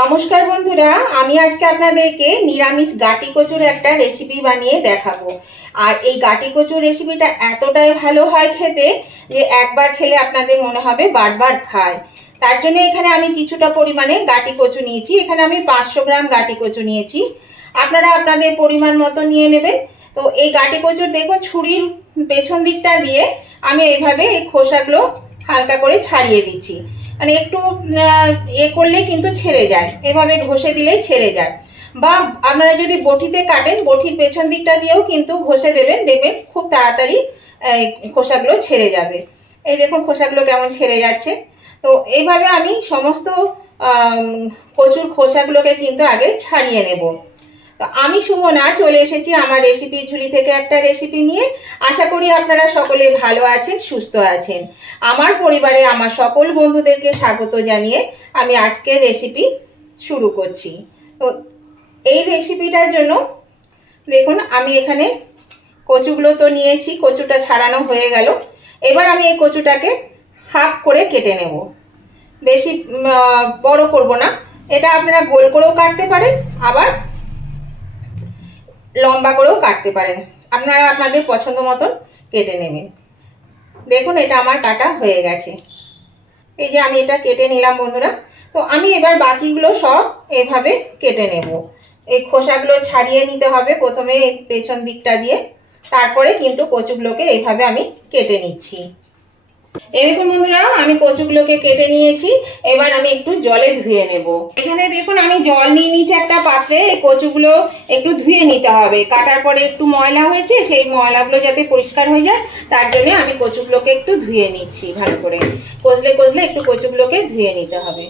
নমস্কার বন্ধুরা, আমি আজকে আপনাদেরকে নিরামিষ গাটি কচুর একটা রেসিপি বানিয়ে দেখাবো। আর এই গাটি কচুর রেসিপিটা এতটাই ভালো হয় খেতে যে একবার খেলে আপনাদের মনে হবে বারবার খায়। তার জন্য এখানে আমি কিছুটা পরিমাণে গাটি কচু নিয়েছি। এখানে আমি 500 গ্রাম গাটি কচু নিয়েছি। আপনারা আপনাদের পরিমাণ মতো নিয়ে নেবেন। তো এই গাটি কচুর দেখুন ছুরির পেছন দিকটা দিয়ে আমি এইভাবে এই খোসাগুলো হালকা করে ছাড়িয়ে দিচ্ছি। মানে একটু করলে কিন্তু ছেড়ে যায়, এভাবে ঘষে দিলেই ছেড়ে যায়। বা আপনারা যদি বটিতে কাটেন, বটির পেছন দিকটা দিয়েও কিন্তু ঘষে দেবেন, দেখবেন খুব তাড়াতাড়ি খোসাগুলো ছেড়ে যাবে। এই দেখুন খোসাগুলো কেমন ছেড়ে যাচ্ছে। তো এইভাবে আমি সমস্ত কচুর খোসাগুলোকে কিন্তু আগে ছাড়িয়ে নেব। তো আমি সুমনা চলে এসেছি আমার রেসিপি ঝুলি থেকে একটা রেসিপি নিয়ে। আশা করি আপনারা সকলে ভালো আছেন, সুস্থ আছেন। আমার পরিবারে আমার সকল বন্ধুদেরকে স্বাগত জানিয়ে আমি আজকের রেসিপি শুরু করছি। তো এই রেসিপিটার জন্য দেখুন আমি এখানে কচুগুলো তো নিয়েছি, কচুটা ছাড়ানো হয়ে গেল। এবার আমি এই কচুটাকে হাফ করে কেটে নেব, বেশি বড় করব না। এটা আপনারা গোল করেও কাটতে পারেন, আবার লম্বা করেও কাটতে পারেন, আপনারা আপনাদের পছন্দ মতন কেটে নেবেন। দেখুন এটা আমার কাটা হয়ে গেছে। এই যে আমি এটা কেটে নিলাম বন্ধুরা। তো আমি এবার বাকিগুলো সব এভাবে কেটে নেব। এই খোসাগুলো ছাড়িয়ে নিতে হবে প্রথমে পেছন দিকটা দিয়ে, তারপরে কিন্তু কচুগুলোকে এইভাবে আমি কেটে নিচ্ছি। এই দেখুন বন্ধুরা, আমি কচুগুলোকে কেটে নিয়েছি। এবার আমি একটু জলে ধুয়ে নেব। এখানে দেখুন আমি জল নিয়ে নিয়েছি একটা পাত্রে। এই কচুগুলো একটু ধুয়ে নিতে হবে, কাটার পরে একটু ময়লা হয়েছে, সেই ময়লাগুলো যাতে পরিষ্কার হয়ে যায় তার জন্য আমি কচুগুলোকে একটু ধুয়ে নিচ্ছি ভালো করে। কচলে কচলে একটু কচুগুলোকে ধুয়ে নিতে হবে।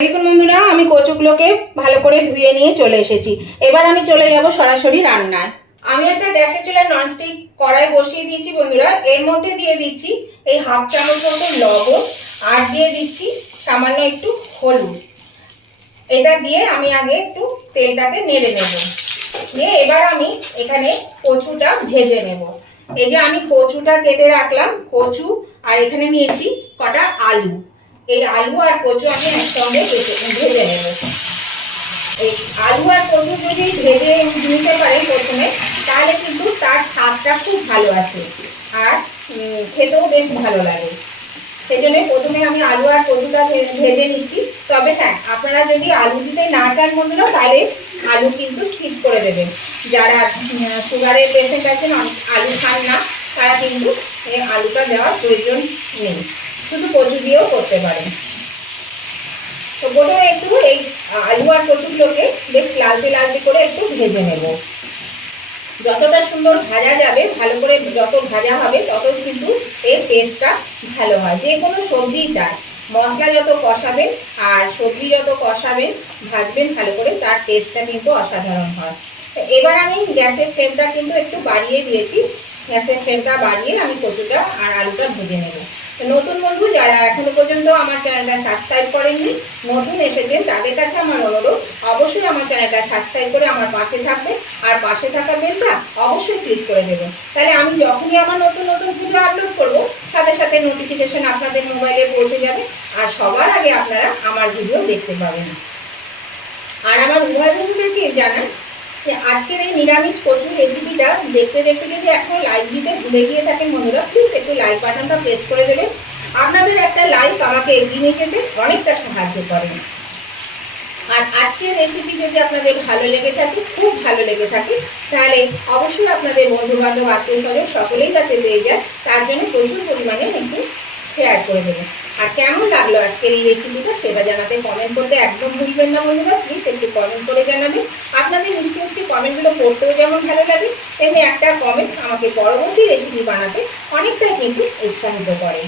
দেখুন বন্ধুরা, আমি কচুগুলোকে ভালো করে ধুয়ে নিয়ে চলে এসেছি। এবার আমি চলে যাব সরাসরি রান্নায়। আমি একটা গ্যাসের চুলায় ননস্টিক কড়াই বসিয়ে দিয়েছি বন্ধুরা। এর মধ্যে দিয়ে দিচ্ছি এই হাফ চামচ মতো লবণ, আর দিয়ে দিচ্ছি সামান্য একটু হলুদ। এটা দিয়ে আমি আগে একটু তেলটাকে নেড়ে নেব। দিয়ে এবার আমি এখানে কচুটা ভেজে নেব। এই যে আমি কচুটা কেটে রাখলাম, কচু আর এখানে নিয়েছি কটা আলু। এই আলু আর কচু আমি একসঙ্গে ভেজে নেব। এই আলু আর কচু যদি ভেজে নিতে পারেন প্রথমে, তাহলে কিন্তু তার স্বাদটা খুব ভালো আসে আর খেতেও বেশ ভালো লাগে। সেই জন্য প্রথমে আমি আলু আর কচুটা ভেজে নিচ্ছি। তবে হ্যাঁ, আপনারা যদি আলু দিতে না চান বন্ধুরা, তাহলে আলু কিন্তু স্কিপ করে দেবেন। যারা সুগারের পেশেন্ট আছেন, আলু খান না, তারা কিন্তু এই আলুটা দেওয়ার প্রয়োজন নেই, শুধু কচু দিয়েও করতে পারেন। তো প্রথমে একটু এই আলু আর কচুগুলোকে বেশ লালচে লালচে করে একটু ভেজে নেব। যতটা সুন্দর ভাজা যাবে, ভালো করে যত ভাজা হবে তত কিন্তু এর টেস্টটা ভালো হয়। যে কোনো সবজিটা মশলা যত কষাবেন আর সবজি যত কষাবেন, ভাজবেন ভালো করে, তার টেস্টটা কিন্তু অসাধারণ হয়। এবার আমি গ্যাসের ফ্লেমটা কিন্তু একটু বাড়িয়ে দিয়েছি। গ্যাসের ফ্লেমটা বাড়িয়ে আমি কচুটা আর আলুটা ভেজে নেব। নতুন বন্ধু যারা এখনো পর্যন্ত আমার চ্যানেলটা সাবস্ক্রাইব করেননি, নতুন এসেছেন, তাদের কাছে আমার অনুরোধ, অবশ্যই আমার চ্যানেলটা সাবস্ক্রাইব করে আমার পাশে থাকবেন। আর পাশে থাকা বেলটা অবশ্যই ক্লিক করে দেবেন, তাহলে আমি যখনই আমার নতুন নতুন ভিডিও আপলোড করব, সাথে সাথে নোটিফিকেশন আপনাদের মোবাইলে পৌঁছে যাবে আর সবার আগে আপনারা আমার ভিডিও দেখতে পাবেন। আর আমার উভয় বন্ধুদেরকে জানাই যে আজকের এই নিরামিষ কচুর রেসিপিটা দেখতে দেখতে যদি এখন লাইক দিতে ভুলে গিয়ে থাকেন বন্ধুরা, প্লিজ একটু লাইক বাটনটা প্রেস করে দেবেন। আপনাদের একটা লাইক আমাকে এগিয়ে নিয়ে যেতে অনেকটা সাহায্য করে। আর আজকের রেসিপি যদি আপনাদের ভালো লেগে থাকে, খুব ভালো লেগে থাকে, তাহলে অবশ্যই আপনাদের বন্ধু বান্ধব আত্মীয় স্বজন সকলেই কাছে পেয়ে যায়। তার জন্য প্রচুর পরিমাণে একটু শেয়ার করে দেবেন। আর কেমন লাগলো আজকের এই রেসিপিটা সেটা জানাতে কমেন্ট করতে একদম ভুলবেন না বন্ধুরা, প্লিজ একটু কমেন্ট করে জানাবেন। আপনাদের মিষ্টি মিষ্টি কমেন্টগুলো পড়তেও যেমন ভালো লাগে, তেমনি একটা কমেন্ট আমাকে পরবর্তী রেসিপি বানাতে অনেকটাই কিন্তু উৎসাহিত করে।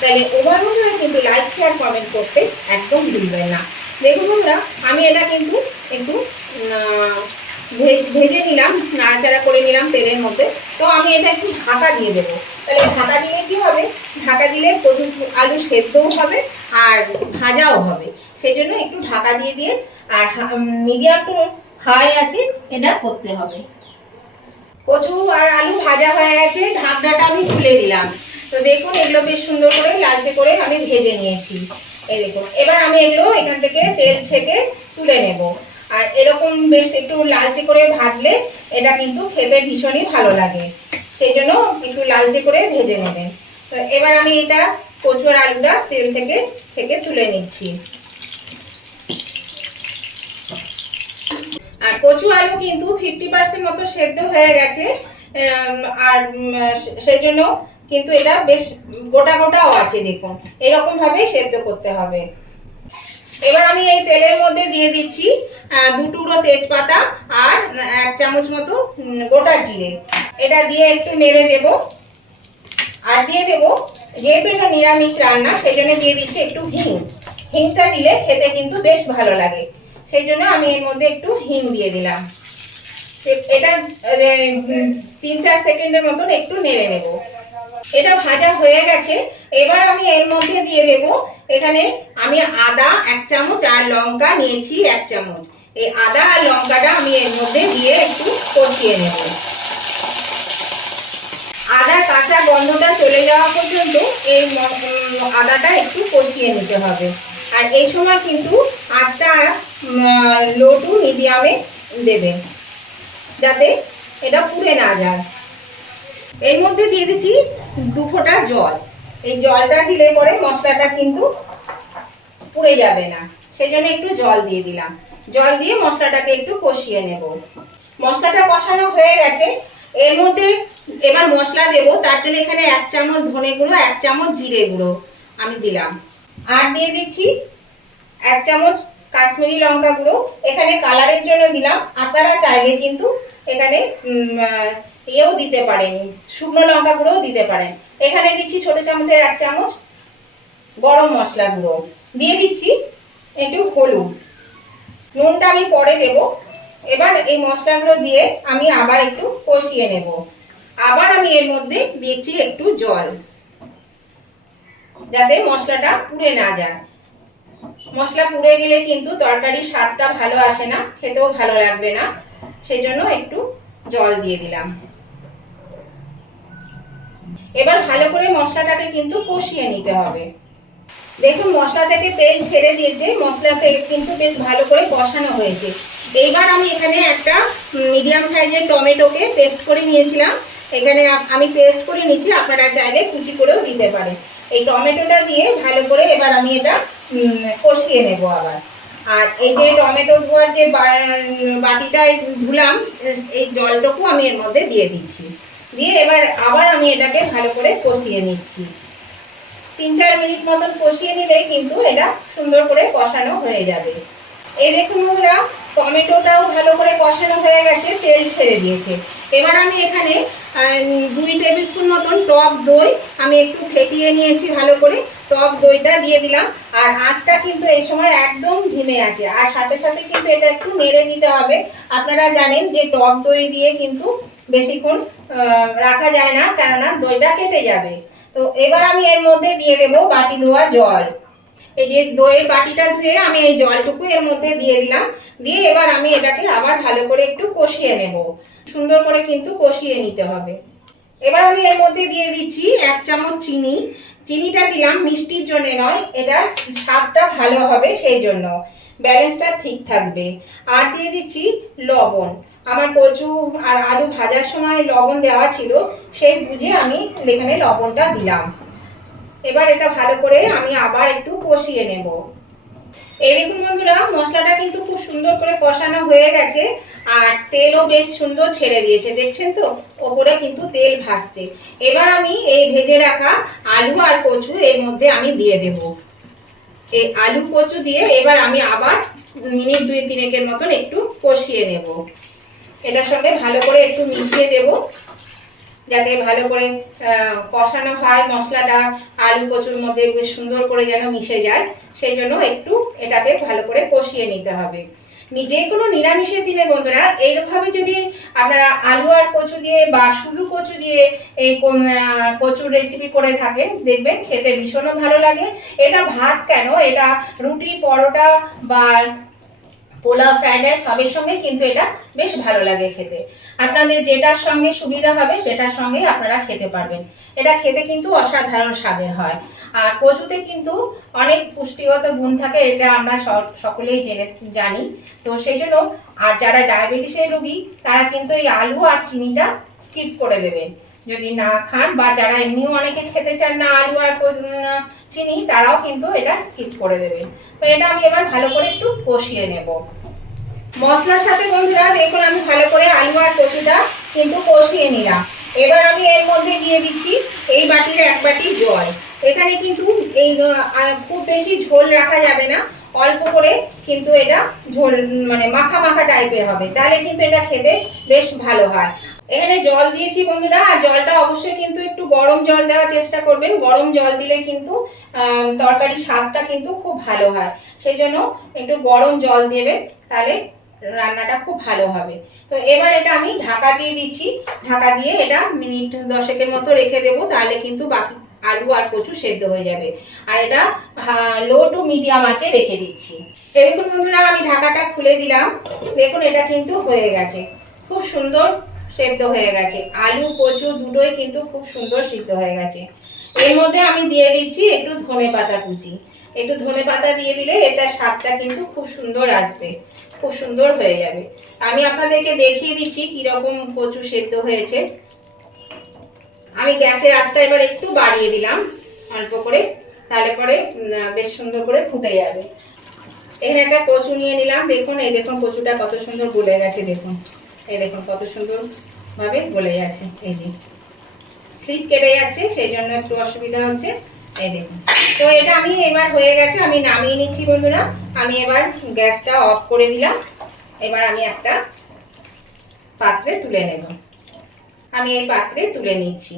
তাহলে উভয় বন্ধুরা কিন্তু লাইক শেয়ার কমেন্ট করতে একদম ভুলবেন না। দেখুন বন্ধুরা, আমি এটা কিন্তু একটু ভেজে নিলাম, নাড়াচাড়া করে নিলাম তেলের মধ্যে। তো আমি এটা একটু ঢাকা দিয়ে দেবো। তাহলে ঢাকা দিলে কি হবে, ঢাকা দিলে প্রচুর আলু সেদ্ধও হবে আর ভাজাও হবে। সেই জন্য একটু ঢাকা দিয়ে দিয়ে আর মিডিয়াম টু হাই আছে এটা করতে হবে। কচু আর আলু ভাজা হয়ে গেছে, ঢাকনাটা আমি খুলে দিলাম। তো দেখুন এগুলো বেশ সুন্দর করে লালচে করে আমি ভেজে নিয়েছি। এই দেখুন, এবার আমি এগুলো এখান থেকে তেল ছেঁকে তুলে নেব। আর এরকম বেশ একটু লালচে করে ভাজলে এটা কিন্তু খেতে ভীষণই ভালো লাগে, সেই জন্য একটু লালচে করে ভেজে নেবেন। তো এবার আমি এটা কচু আর আলুটা তেল থেকে ছেঁকে তুলে নিচ্ছি। আর কচু আলু কিন্তু 50% মতো সেদ্ধ হয়ে গেছে, আর সেই জন্য কিন্তু এটা বেশ গোটা গোটাও আছে, দেখুন এরকম ভাবে সেদ্ধ করতে হবে। এবার আমি এই তেলের মধ্যে দিয়ে দিচ্ছি 2 টুকরো তেজপাতা আর 1 চামচ মতো গোটা জিরে। এটা দিয়ে একটু নেড়ে দেব। আর দিয়ে দেব, যেহেতু এটা নিরামিষ রান্না সেই জন্য দিয়ে দিচ্ছি একটু হিং। হিংটা দিলে খেতে কিন্তু বেশ ভালো লাগে, সেই জন্য আমি এর মধ্যে একটু হিং দিয়ে দিলাম। এটা 3-4 সেকেন্ডের মতন একটু নেড়ে নেব। এটা ভাজা হয়ে গেছে। এবার আমি এর মধ্যে দিয়ে দেব, এখানে আমি আদা 1 চামচ আর লঙ্কা নিয়েছি 1 চামচ। এই আদা আর লঙ্কাটা আমি এর মধ্যে দিয়ে একটু কষিয়ে নেব। আদার কাঁচা গন্ধটা চলে যাওয়া পর্যন্ত এই আদাটা একটু কষিয়ে নিতে হবে। আর এই সময় কিন্তু আঁচটা লো টু মিডিয়ামে দেবেন, যাতে এটা পুড়ে না যায়। এর মধ্যে দিয়ে দিচ্ছি 2 ফোঁটা জল। এই জলটা দিলে পরে মশলাটা কিন্তু পুড়ে যাবে না, সেই জন্য একটু জল দিয়ে দিলাম। জল দিয়ে মশলাটাকে একটু কষিয়ে নেব। মশলাটা কষানো হয়ে গেছে। এর মধ্যে এবার মশলা দেব, তার জন্য এখানে 1 চামচ ধনে গুঁড়ো, 1 চামচ জিরে গুঁড়ো আমি দিলাম। আর দিয়ে দিচ্ছি 1 চামচ কাশ্মীরি লঙ্কা গুঁড়ো, এখানে কালারের জন্য দিলাম। আপনারা চাইলে কিন্তু এখানে ইয়েও দিতে পারেন, শুকনো লঙ্কা গুঁড়োও দিতে পারেন। এখানে দিচ্ছি ছোট চামচের 1 চামচ গরম মশলা গুঁড়ো। দিয়ে দিচ্ছি একটু হলুদ। নুনটা আমি পরে দেব। এবার এই মশলাগুলো দিয়ে আমি আবার একটু কষিয়ে নেব। আবার আমি এর মধ্যে দিচ্ছি একটু জল, যাতে মশলাটা পুড়ে না যায়। মশলা পুড়ে গেলে কিন্তু তরকারির স্বাদটা ভালো আসে না, খেতেও ভালো লাগবে না, সেই জন্য একটু জল দিয়ে দিলাম। এবার ভালো করে মশলাটাকে কিন্তু কষিয়ে নিতে হবে। দেখুন মশলা থেকে তেল ছেড়ে দিয়েছে, মশলাতে কিন্তু বেশ ভালো করে কষানো হয়েছে। এইবার আমি এখানে একটা মিডিয়াম সাইজের টমেটোকে পেস্ট করে নিয়েছিলাম, এখানে আমি পেস্ট করে নিয়েছি, আপনারা চাইলে কুচি করেও দিতে পারেন। এই টমেটোটা দিয়ে ভালো করে এবার আমি এটা কষিয়ে নেব আবার। আর এই যে টমেটো ধোয়ার যে বাটিটায় ধুলাম, এই জলটুকু আমি এর মধ্যে দিয়ে দিচ্ছি। দিয়ে এবার আবার আমি এটাকে ভালো করে কষিয়ে নিচ্ছি। 3-4 মিনিট মতন কষিয়ে নিলেই কিন্তু এটা সুন্দর করে কষানো হয়ে যাবে। এই দেখুন বন্ধুরা, টমেটোটাও ভালো করে কষানো হয়ে গেছে, তেল ছেড়ে দিয়েছে। এবার আমি এখানে 2 টেবিল স্পুন মতন টক দই আমি একটু ফেটিয়ে নিয়েছি ভালো করে, টক দইটা দিয়ে দিলাম। আর আঁচটা কিন্তু এই সময় একদম ধিমে আছে। আর সাথে সাথে কিন্তু এটা একটু নেড়ে দিতে হবে। আপনারা জানেন যে টক দই দিয়ে কিন্তু বেশিক্ষণ রাখা যায় না, কেননা দইটা কেটে যাবে। তো এবার আমি এর মধ্যে দিয়ে দেব বাটি ধোয়া জল। এই যে দইয়ের বাটিটা ধুয়ে আমি এই জলটুকু এর মধ্যে দিয়ে দিলাম। দিয়ে এবার আমি এটাকে আবার ভালো করে একটু কষিয়ে নেব। সুন্দর করে কিন্তু কষিয়ে নিতে হবে। এবার আমি এর মধ্যে দিয়ে দিচ্ছি 1 চামচ চিনি। চিনিটা দিলাম মিষ্টির জন্য নয়, এটা স্বাদটা ভালো হবে সেই জন্য, ব্যালেন্সটা ঠিক থাকবে। আর দিয়ে দিচ্ছি লবণ। আমার কচু আর আলু ভাজার সময় লবণ দেওয়া ছিল, সেই বুঝে আমি এখানে লবণটা দিলাম। এবার এটা ভালো করে আমি আবার একটু কষিয়ে নেব। এই দেখুন বন্ধুরা, মশলাটা কিন্তু খুব সুন্দর করে কষানো হয়ে গেছে। আর তেলও বেশ সুন্দর ছেড়ে দিয়েছে, দেখছেন তো ওপরে কিন্তু তেল ভাসছে। এবার আমি এই ভেজে রাখা আলু আর কচু এর মধ্যে আমি দিয়ে দেব। এই আলু কচু দিয়ে এবার আমি আবার মিনিট 2-3 মতন একটু কষিয়ে নেব। এটার সঙ্গে ভালো করে একটু মিশিয়ে দেব, যাতে ভালো করে কষানো হয় মশলাটা আলু কচুর মধ্যে বেশ সুন্দর করে যেন মিশে যায়, সেই জন্য একটু এটাকে ভালো করে কষিয়ে নিতে হবে। যে কোনো নিরামিষের দিনে বন্ধুরা এইভাবে যদি আপনারা আলু আর কচু দিয়ে বা শুধু কচু দিয়ে এই কচুর রেসিপি করে থাকেন, দেখবেন খেতে ভীষণ ভালো লাগে। এটা ভাত কেন, এটা রুটি, পরোটা বা পোলাও, ফ্রাইড রাইস সবের সঙ্গে কিন্তু এটা বেশ ভালো লাগে খেতে। আপনাদের যেটার সঙ্গে সুবিধা হবে সেটার সঙ্গে আপনারা খেতে পারবেন। এটা খেতে কিন্তু অসাধারণ স্বাদের হয়। আর কচুতে কিন্তু অনেক পুষ্টিগত গুণ থাকে, এটা আমরা সকলেই জানি। তো সেই জন্য আর যারা ডায়াবেটিসের রোগী তারা কিন্তু এই আলু আর চিনিটা স্কিপ করে দেবেন যদি না খান, বা যারা এমনিও অনেকে খেতে চান না আলু আর চিনি, তারাও কিন্তু এটা স্কিপ করে দেবেন। তো এটা আমি এবার ভালো করে একটু কষিয়ে নেব মশলার সাথে। বন্ধুরা দেখুন আমি ভালো করে আলু আর কচুটা কিন্তু কষিয়ে নিলাম। এবার আমি এর মধ্যে দিয়ে দিচ্ছি এই বাটির 1 বাটি জল। এখানে কিন্তু এই খুব বেশি ঝোল রাখা যাবে না, অল্প করে কিন্তু এটা ঝোল মানে মাখা মাখা টাইপের হবে, তাহলে কিন্তু এটা খেতে বেশ ভালো হয়। এখানে জল দিয়েছি বন্ধুরা, আর জলটা অবশ্যই কিন্তু একটু গরম জল দেওয়ার চেষ্টা করবেন। গরম জল দিলে কিন্তু তরকারির স্বাদটা কিন্তু খুব ভালো হয়, সেই জন্য একটু গরম জল দেবেন, তাহলে রান্নাটা খুব ভালো হবে। তো এবার এটা আমি ঢাকা দিয়ে দিচ্ছি। ঢাকা দিয়ে এটা মিনিট 10 মতো রেখে দেবো, তাহলে কিন্তু বাকি আলু আর কচু সেদ্ধ হয়ে যাবে। আর এটা লো টু মিডিয়াম আঁচে রেখে দিচ্ছি। দেখুন বন্ধুরা আমি ঢাকাটা খুলে দিলাম, দেখুন এটা কিন্তু হয়ে গেছে, খুব সুন্দর সেদ্ধ হয়ে গেছে। আলু কচু দুটোই কিন্তু খুব সুন্দর সিদ্ধ হয়ে গেছে। এর মধ্যে আমি দিয়ে দিচ্ছি একটু ধনেপাতা কুচি। একটু ধনেপাতা দিয়ে দিলে এটার স্বাদটা কিন্তু খুব সুন্দর আসবে, খুব সুন্দর হয়ে যাবে। আমি আপনাদেরকে দেখিয়ে দিচ্ছি কিরকম কচু সেদ্ধ হয়েছে। আমি গ্যাসের আঁচটা এবার একটু বাড়িয়ে দিলাম অল্প করে, তাহলে পরে বেশ সুন্দর করে ফুটে যাবে। এখানে একটা কচু নিয়ে নিলাম, দেখুন এই দেখুন কচুটা কত সুন্দর গলে গেছে, দেখুন এই দেখুন কত সুন্দর ভাবে গলে যাচ্ছে। এই যে স্লিপ কেটে যাচ্ছে, সেই জন্য একটু অসুবিধা হচ্ছে, এই দেখুন। তো এটা আমি এবার হয়ে গেছে, আমি নামিয়ে নিচ্ছি বন্ধুরা। আমি এবার গ্যাসটা অফ করে দিলাম। এবার আমি একটা পাত্রে তুলে নেব। আমি এই পাত্রে তুলে নিচ্ছি।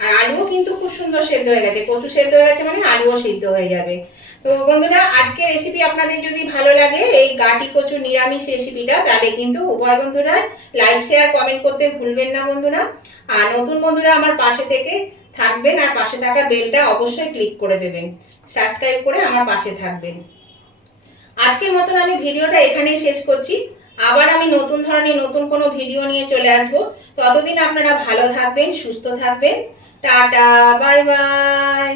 আর আলুও কিন্তু খুব সুন্দর সেদ্ধ হয়ে গেছে, কচু সেদ্ধ হয়ে গেছে মানে আলুও সিদ্ধ হয়ে যাবে। তো বন্ধুরা আজকের রেসিপি আপনাদের যদি ভালো লাগে, এই গাটি কচুর নিরামিষ রেসিপিটা, তাহলে কিন্তু উভয় বন্ধুরা লাইক শেয়ার কমেন্ট করতে ভুলবেন না বন্ধুরা। আর নতুন বন্ধুরা আমার পাশে থেকে থাকবেন, আর পাশে থাকা বেলটা অবশ্যই ক্লিক করে দেবেন, সাবস্ক্রাইব করে আমার পাশে থাকবেন। আজকের মতন আমি ভিডিওটা এখানেই শেষ করছি। আবার আমি নতুন ধরনের নতুন কোনো ভিডিও নিয়ে চলে আসব। ততদিন আপনারা ভালো থাকবেন, সুস্থ থাকবেন। Tata, bye bye.